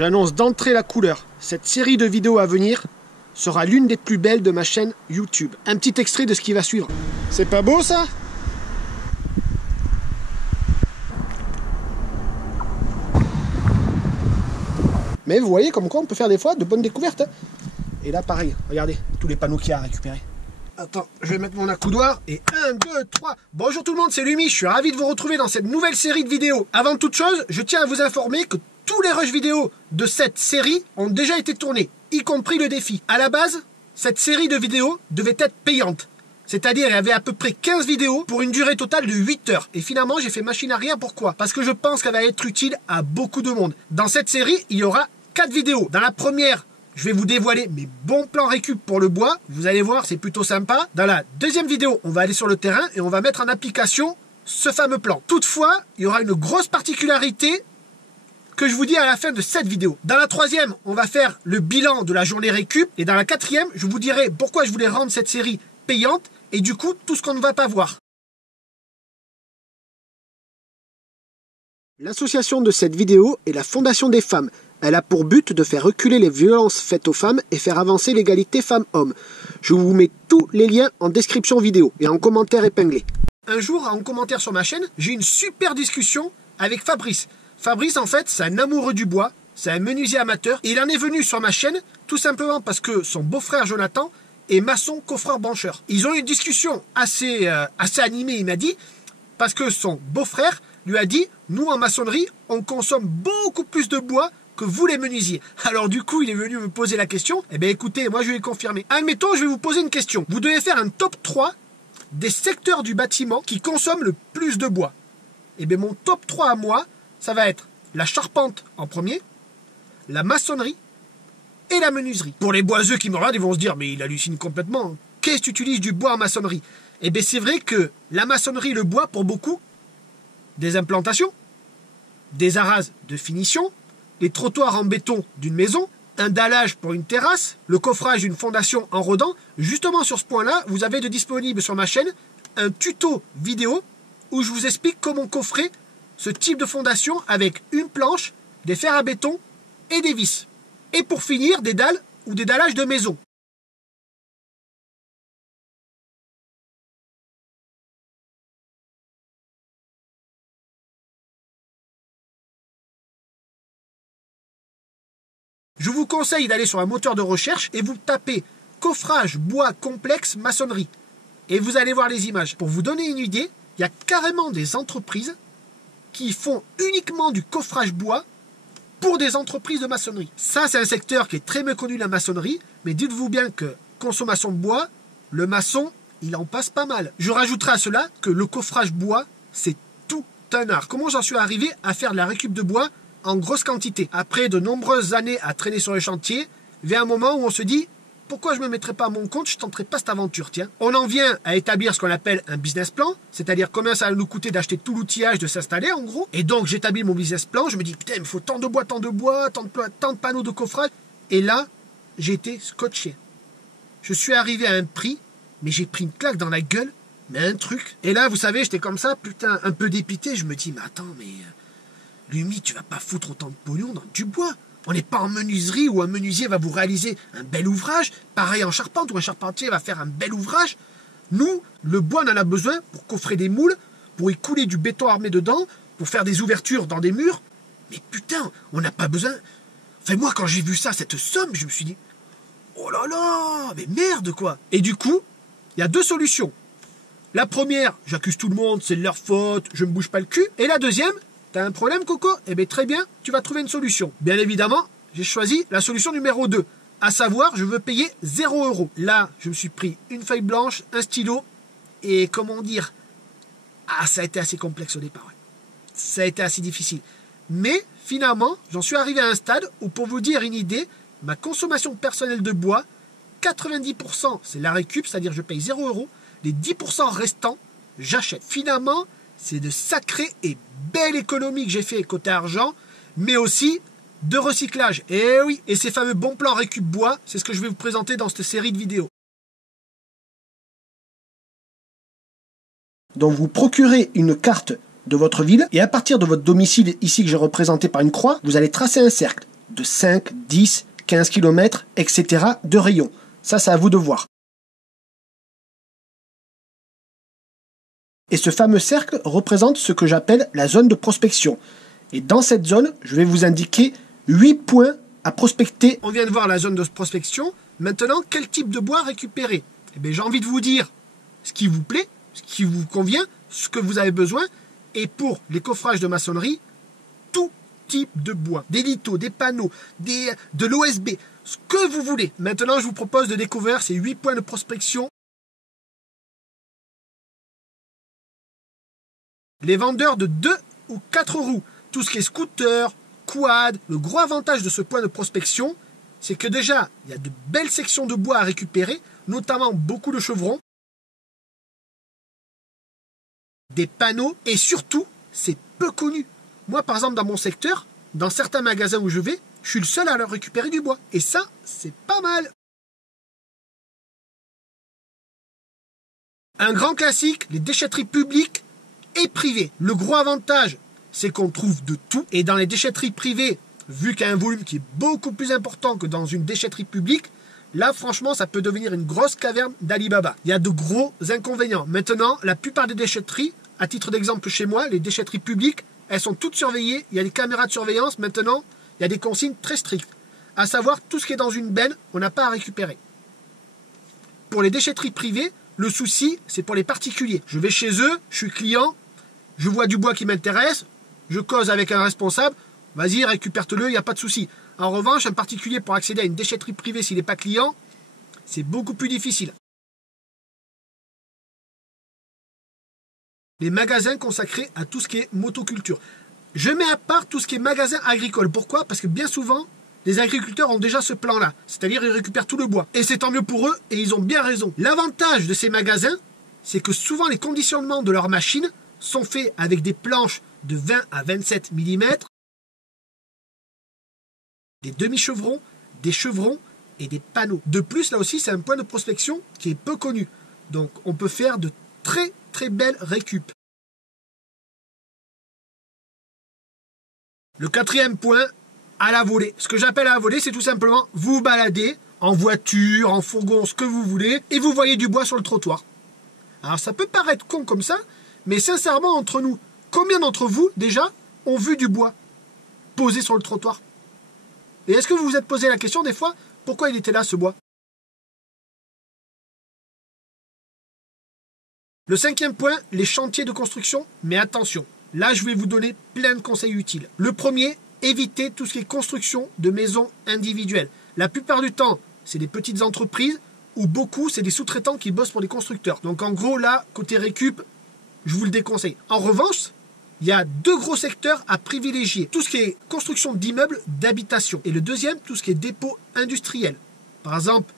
J'annonce d'entrée la couleur. Cette série de vidéos à venir sera l'une des plus belles de ma chaîne YouTube. Un petit extrait de ce qui va suivre. C'est pas beau ça? Mais vous voyez comme quoi on peut faire des fois de bonnes découvertes. Et là pareil, regardez, tous les panneaux qu'il y a à récupérer. Attends, je vais mettre mon accoudoir et 1, 2, 3. Bonjour tout le monde, c'est Lumi, je suis ravi de vous retrouver dans cette nouvelle série de vidéos. Avant toute chose, je tiens à vous informer que tous les rushs vidéo de cette série ont déjà été tournés, y compris le défi. À la base, cette série de vidéos devait être payante. C'est-à-dire, il y avait à peu près 15 vidéos pour une durée totale de 8 heures. Et finalement, j'ai fait machine arrière. Pourquoi? Parce que je pense qu'elle va être utile à beaucoup de monde. Dans cette série, il y aura 4 vidéos. Dans la première, je vais vous dévoiler mes bons plans récup pour le bois. Vous allez voir, c'est plutôt sympa. Dans la deuxième vidéo, on va aller sur le terrain et on va mettre en application ce fameux plan. Toutefois, il y aura une grosse particularité que je vous dis à la fin de cette vidéo. Dans la troisième, on va faire le bilan de la journée récup. Et dans la quatrième, je vous dirai pourquoi je voulais rendre cette série payante et du coup, tout ce qu'on ne va pas voir. L'association de cette vidéo est la Fondation des femmes. Elle a pour but de faire reculer les violences faites aux femmes et faire avancer l'égalité femmes-hommes. Je vous mets tous les liens en description vidéo et en commentaire épinglé. Un jour, en commentaire sur ma chaîne, j'ai eu une super discussion avec Fabrice. Fabrice, en fait, c'est un amoureux du bois, c'est un menuisier amateur. Et il en est venu sur ma chaîne tout simplement parce que son beau-frère Jonathan est maçon coffreur brancheur. Ils ont eu une discussion assez animée, il m'a dit, parce que son beau-frère lui a dit « Nous, en maçonnerie, on consomme beaucoup plus de bois que vous les menuisiers. » Alors du coup, il est venu me poser la question. Eh bien écoutez, moi je vais confirmer. Admettons, je vais vous poser une question. Vous devez faire un top 3 des secteurs du bâtiment qui consomment le plus de bois. Eh bien mon top 3 à moi, ça va être la charpente en premier, la maçonnerie et la menuiserie. Pour les boiseux qui me regardent, ils vont se dire, mais il hallucine complètement. Qu'est-ce que tu utilises du bois en maçonnerie? Eh bien c'est vrai que la maçonnerie, le bois, pour beaucoup, des implantations, des arases de finition, les trottoirs en béton d'une maison, un dallage pour une terrasse, le coffrage d'une fondation en rodant. Justement sur ce point-là, vous avez de disponible sur ma chaîne un tuto vidéo où je vous explique comment coffrer ce type de fondation avec une planche, des fers à béton et des vis. Et pour finir, des dalles ou des dallages de maison. Je vous conseille d'aller sur un moteur de recherche et vous tapez coffrage bois complexe maçonnerie. Et vous allez voir les images. Pour vous donner une idée, il y a carrément des entreprises qui font uniquement du coffrage bois pour des entreprises de maçonnerie. Ça, c'est un secteur qui est très méconnu, la maçonnerie, mais dites-vous bien que consommation de bois, le maçon, il en passe pas mal. Je rajouterai à cela que le coffrage bois, c'est tout un art. Comment j'en suis arrivé à faire de la récup de bois en grosse quantité? Après de nombreuses années à traîner sur le chantier, vient un moment où on se dit, pourquoi je ne me mettrais pas à mon compte, je tenterais pas cette aventure, tiens. On en vient à établir ce qu'on appelle un business plan, c'est-à-dire combien ça va nous coûter d'acheter tout l'outillage, de s'installer en gros. Et donc j'établis mon business plan, je me dis, putain, il me faut tant de bois, tant de panneaux de coffrage. Et là, j'ai été scotché. Je suis arrivé à un prix, mais j'ai pris une claque dans la gueule, mais un truc. Et là, vous savez, j'étais comme ça, putain, un peu dépité, je me dis, mais attends, mais Lumi, tu vas pas foutre autant de pognon dans du bois. On n'est pas en menuiserie où un menuisier va vous réaliser un bel ouvrage. Pareil en charpente où un charpentier va faire un bel ouvrage. Nous, le bois, on en a besoin pour coffrer des moules, pour y couler du béton armé dedans, pour faire des ouvertures dans des murs. Mais putain, on n'a pas besoin. Enfin, moi, quand j'ai vu ça, cette somme, je me suis dit, oh là là, mais merde, quoi. Et du coup, il y a deux solutions. La première, j'accuse tout le monde, c'est de leur faute, je me bouge pas le cul. Et la deuxième, t'as un problème, Coco? Eh bien, très bien, tu vas trouver une solution. Bien évidemment, j'ai choisi la solution numéro 2. À savoir, je veux payer 0 €. Là, je me suis pris une feuille blanche, un stylo, et comment dire? Ah, ça a été assez complexe au départ. Ouais. Ça a été assez difficile. Mais, finalement, j'en suis arrivé à un stade où, pour vous dire une idée, ma consommation personnelle de bois, 90%, c'est la récup, c'est-à-dire je paye 0 €. Les 10% restants, j'achète. Finalement, c'est de sacrées et belles économies que j'ai fait côté argent, mais aussi de recyclage. Et oui, et ces fameux bons plans récup bois, c'est ce que je vais vous présenter dans cette série de vidéos. Donc vous procurez une carte de votre ville et à partir de votre domicile ici que j'ai représenté par une croix, vous allez tracer un cercle. de 5, 10, 15 km, etc. de rayon. Ça, c'est à vous de voir. Et ce fameux cercle représente ce que j'appelle la zone de prospection. Et dans cette zone, je vais vous indiquer 8 points à prospecter. On vient de voir la zone de prospection. Maintenant, quel type de bois récupérer? Eh bien, j'ai envie de vous dire ce qui vous plaît, ce qui vous convient, ce que vous avez besoin. Et pour les coffrages de maçonnerie, tout type de bois. Des lithos, des panneaux, de l'OSB, ce que vous voulez. Maintenant, je vous propose de découvrir ces 8 points de prospection. Les vendeurs de 2 ou 4 roues, tout ce qui est scooter, quad, le gros avantage de ce point de prospection, c'est que déjà, il y a de belles sections de bois à récupérer, notamment beaucoup de chevrons, des panneaux, et surtout, c'est peu connu. Moi, par exemple, dans mon secteur, dans certains magasins où je vais, je suis le seul à leur récupérer du bois. Et ça, c'est pas mal. Un grand classique, les déchetteries publiques et privées. Le gros avantage, c'est qu'on trouve de tout. Et dans les déchetteries privées, vu qu'il y a un volume qui est beaucoup plus important que dans une déchetterie publique, là, franchement, ça peut devenir une grosse caverne d'Alibaba. Il y a de gros inconvénients. Maintenant, la plupart des déchetteries, à titre d'exemple chez moi, les déchetteries publiques, elles sont toutes surveillées. Il y a des caméras de surveillance. Maintenant, il y a des consignes très strictes. À savoir, tout ce qui est dans une benne, on n'a pas à récupérer. Pour les déchetteries privées, le souci, c'est pour les particuliers. Je vais chez eux, je suis client, je vois du bois qui m'intéresse, je cause avec un responsable, vas-y, récupère-le, il n'y a pas de souci. En revanche, un particulier, pour accéder à une déchetterie privée s'il n'est pas client, c'est beaucoup plus difficile. Les magasins consacrés à tout ce qui est motoculture. Je mets à part tout ce qui est magasin agricole. Pourquoi? Parce que bien souvent, les agriculteurs ont déjà ce plan-là. C'est-à-dire, ils récupèrent tout le bois. Et c'est tant mieux pour eux, et ils ont bien raison. L'avantage de ces magasins, c'est que souvent les conditionnements de leurs machines sont faits avec des planches de 20 à 27 mm, des demi-chevrons, des chevrons et des panneaux. De plus, là aussi, c'est un point de prospection qui est peu connu. Donc, on peut faire de très très belles récup. Le quatrième point, à la volée. Ce que j'appelle à la volée, c'est tout simplement vous balader en voiture, en fourgon, ce que vous voulez, et vous voyez du bois sur le trottoir. Alors, ça peut paraître con comme ça, mais sincèrement, entre nous, combien d'entre vous, déjà, ont vu du bois posé sur le trottoir? Et est-ce que vous vous êtes posé la question, des fois, pourquoi il était là, ce bois? Le cinquième point, les chantiers de construction, mais attention, là, je vais vous donner plein de conseils utiles. Le premier, évitez tout ce qui est construction de maisons individuelles. La plupart du temps, c'est des petites entreprises, ou beaucoup, c'est des sous-traitants qui bossent pour des constructeurs. Donc, en gros, là, côté récup, je vous le déconseille. En revanche, il y a 2 gros secteurs à privilégier. Tout ce qui est construction d'immeubles d'habitation. Et le deuxième, tout ce qui est dépôt industriel. Par exemple,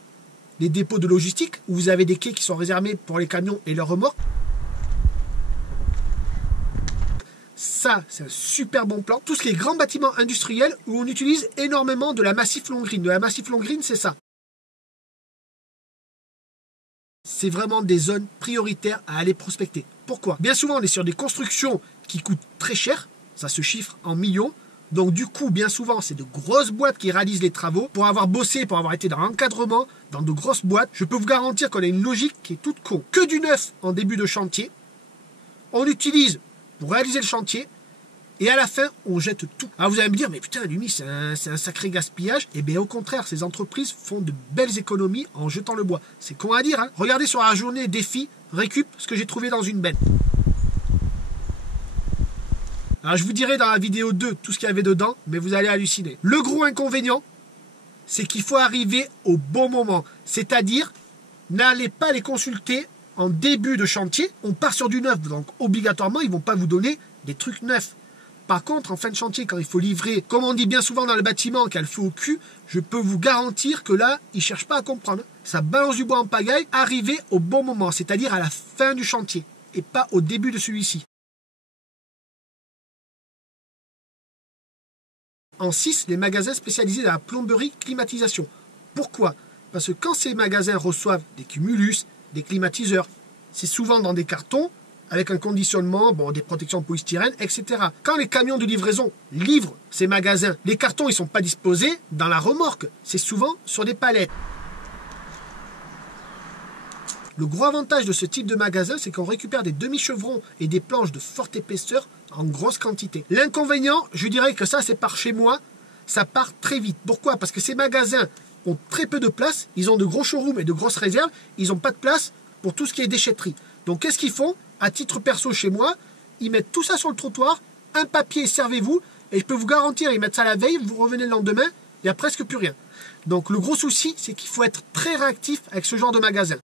les dépôts de logistique, où vous avez des quais qui sont réservés pour les camions et leurs remorques. Ça, c'est un super bon plan. Tout ce qui est grands bâtiments industriels, où on utilise énormément de la massif longrine. De la massif longrine, c'est ça. C'est vraiment des zones prioritaires à aller prospecter. Pourquoi? Bien souvent, on est sur des constructions qui coûtent très cher. Ça se chiffre en millions. Donc du coup, bien souvent, c'est de grosses boîtes qui réalisent les travaux. Pour avoir bossé, pour avoir été dans l'encadrement, dans de grosses boîtes, je peux vous garantir qu'on a une logique qui est toute con. Que du neuf en début de chantier. On utilise pour réaliser le chantier. Et à la fin, on jette tout. Alors vous allez me dire, mais putain, Lumi, c'est un sacré gaspillage. Eh bien au contraire, ces entreprises font de belles économies en jetant le bois. C'est con à dire, hein. Regardez sur la journée défi, récup, ce que j'ai trouvé dans une benne. Alors je vous dirai dans la vidéo 2 tout ce qu'il y avait dedans, mais vous allez halluciner. Le gros inconvénient, c'est qu'il faut arriver au bon moment. C'est-à-dire, n'allez pas les consulter en début de chantier. On part sur du neuf, donc obligatoirement, ils ne vont pas vous donner des trucs neufs. Par contre, en fin de chantier, quand il faut livrer, comme on dit bien souvent dans le bâtiment, qu'il y a le feu au cul, je peux vous garantir que là, ils ne cherchent pas à comprendre. Ça balance du bois en pagaille, arriver au bon moment, c'est-à-dire à la fin du chantier, et pas au début de celui-ci. En 6, les magasins spécialisés dans la plomberie climatisation. Pourquoi? Parce que quand ces magasins reçoivent des cumulus, des climatiseurs, c'est souvent dans des cartons avec un conditionnement, bon, des protections en polystyrène, etc. Quand les camions de livraison livrent ces magasins, les cartons ils sont pas disposés dans la remorque, c'est souvent sur des palettes. Le gros avantage de ce type de magasin, c'est qu'on récupère des demi-chevrons et des planches de forte épaisseur en grosse quantité. L'inconvénient, je dirais que ça, c'est par chez moi, ça part très vite. Pourquoi? Parce que ces magasins ont très peu de place, ils ont de gros showrooms et de grosses réserves, ils n'ont pas de place pour tout ce qui est déchetterie. Donc qu'est-ce qu'ils font? À titre perso chez moi, ils mettent tout ça sur le trottoir, un papier, servez-vous, et je peux vous garantir, ils mettent ça la veille, vous revenez le lendemain, il n'y a presque plus rien. Donc le gros souci, c'est qu'il faut être très réactif avec ce genre de magasin.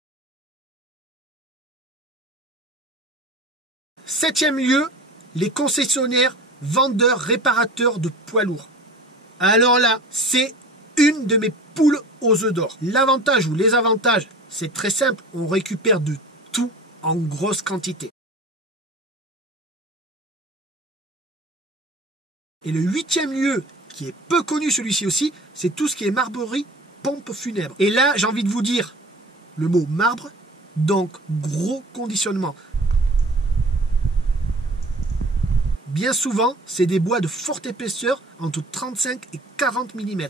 7e lieu, les concessionnaires, vendeurs, réparateurs de poids lourds. Alors là, c'est une de mes poules aux œufs d'or. L'avantage ou les avantages, c'est très simple, on récupère de tout en grosse quantité. Et le 8e lieu, qui est peu connu celui-ci aussi, c'est tout ce qui est marbrerie, pompe funèbre. Et là, j'ai envie de vous dire le mot marbre, donc gros conditionnement. Bien souvent, c'est des bois de forte épaisseur entre 35 et 40 mm.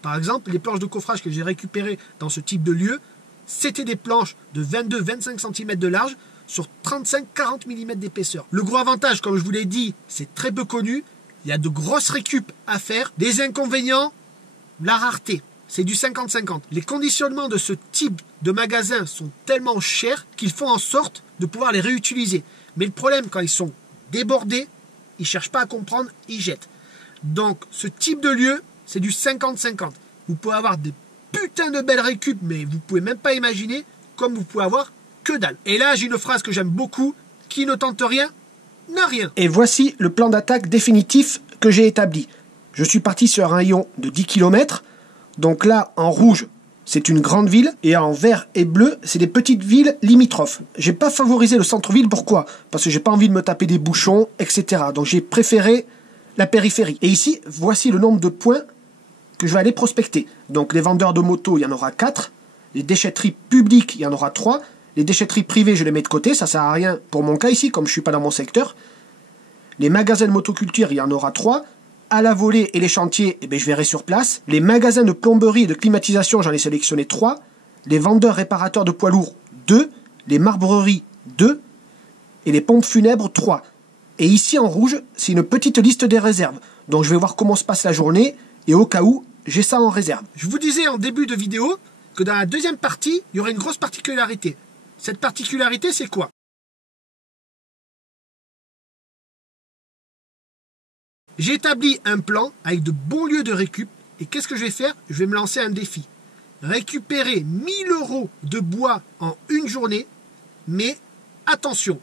Par exemple, les planches de coffrage que j'ai récupérées dans ce type de lieu, c'était des planches de 22-25 cm de large sur 35-40 mm d'épaisseur. Le gros avantage, comme je vous l'ai dit, c'est très peu connu. Il y a de grosses récup à faire. Des inconvénients, la rareté. C'est du 50-50. Les conditionnements de ce type de magasin sont tellement chers qu'ils font en sorte de pouvoir les réutiliser. Mais le problème, quand ils sont débordés, ils ne cherchent pas à comprendre, ils jettent. Donc, ce type de lieu, c'est du 50-50. Vous pouvez avoir des putains de belles récup, mais vous ne pouvez même pas imaginer, comme vous pouvez avoir que dalle. Et là, j'ai une phrase que j'aime beaucoup, qui ne tente rien, n'a rien. Et voici le plan d'attaque définitif que j'ai établi. Je suis parti sur un rayon de 10 km. Donc là, en rouge, c'est une grande ville, et en vert et bleu, c'est des petites villes limitrophes. J'ai pas favorisé le centre-ville, pourquoi? Parce que j'ai pas envie de me taper des bouchons, etc. Donc j'ai préféré la périphérie. Et ici, voici le nombre de points que je vais aller prospecter. Donc les vendeurs de motos, il y en aura 4. Les déchetteries publiques, il y en aura 3. Les déchetteries privées, je les mets de côté, ça sert à rien pour mon cas ici, comme je suis pas dans mon secteur. Les magasins de motoculture, il y en aura 3. À la volée et les chantiers, eh bien, je verrai sur place. Les magasins de plomberie et de climatisation, j'en ai sélectionné 3. Les vendeurs réparateurs de poids lourds, 2. Les marbreries, 2. Et les pompes funèbres, 3. Et ici en rouge, c'est une petite liste des réserves. Donc je vais voir comment se passe la journée. Et au cas où, j'ai ça en réserve. Je vous disais en début de vidéo que dans la deuxième partie, il y aurait une grosse particularité. Cette particularité, c'est quoi? J'ai établi un plan avec de bons lieux de récup. Et qu'est-ce que je vais faire? Je vais me lancer un défi. Récupérer 1000 € de bois en une journée. Mais attention,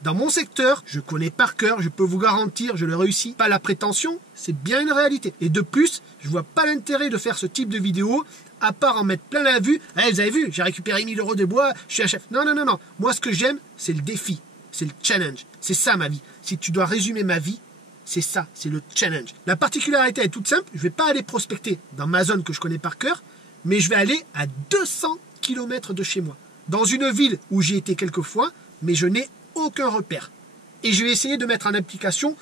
dans mon secteur, je connais par cœur, je peux vous garantir, je le réussis. Pas la prétention, c'est bien une réalité. Et de plus, je vois pas l'intérêt de faire ce type de vidéo, à part en mettre plein la vue. Eh, vous avez vu, j'ai récupéré 1000 € de bois, je suis un chef. Non, non, non, non. Moi, ce que j'aime, c'est le défi. C'est le challenge. C'est ça ma vie. Si tu dois résumer ma vie, c'est ça, c'est le challenge. La particularité est toute simple, je ne vais pas aller prospecter dans ma zone que je connais par cœur, mais je vais aller à 200 km de chez moi. Dans une ville où j'ai été quelques fois, mais je n'ai aucun repère. Et je vais essayer de mettre en application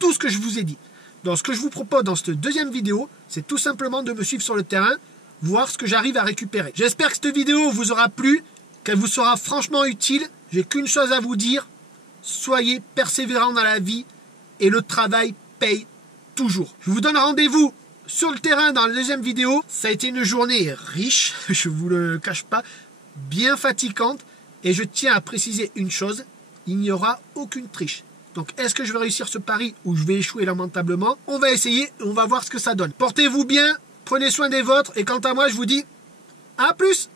tout ce que je vous ai dit. Donc ce que je vous propose dans cette deuxième vidéo, c'est tout simplement de me suivre sur le terrain, voir ce que j'arrive à récupérer. J'espère que cette vidéo vous aura plu, qu'elle vous sera franchement utile. J'ai qu'une chose à vous dire, soyez persévérants dans la vie, et le travail paye toujours. Je vous donne rendez-vous sur le terrain dans la deuxième vidéo. Ça a été une journée riche, je ne vous le cache pas, bien fatigante. Et je tiens à préciser une chose, il n'y aura aucune triche. Donc est-ce que je vais réussir ce pari ou je vais échouer lamentablement? On va essayer et on va voir ce que ça donne. Portez-vous bien, prenez soin des vôtres et quant à moi je vous dis à plus.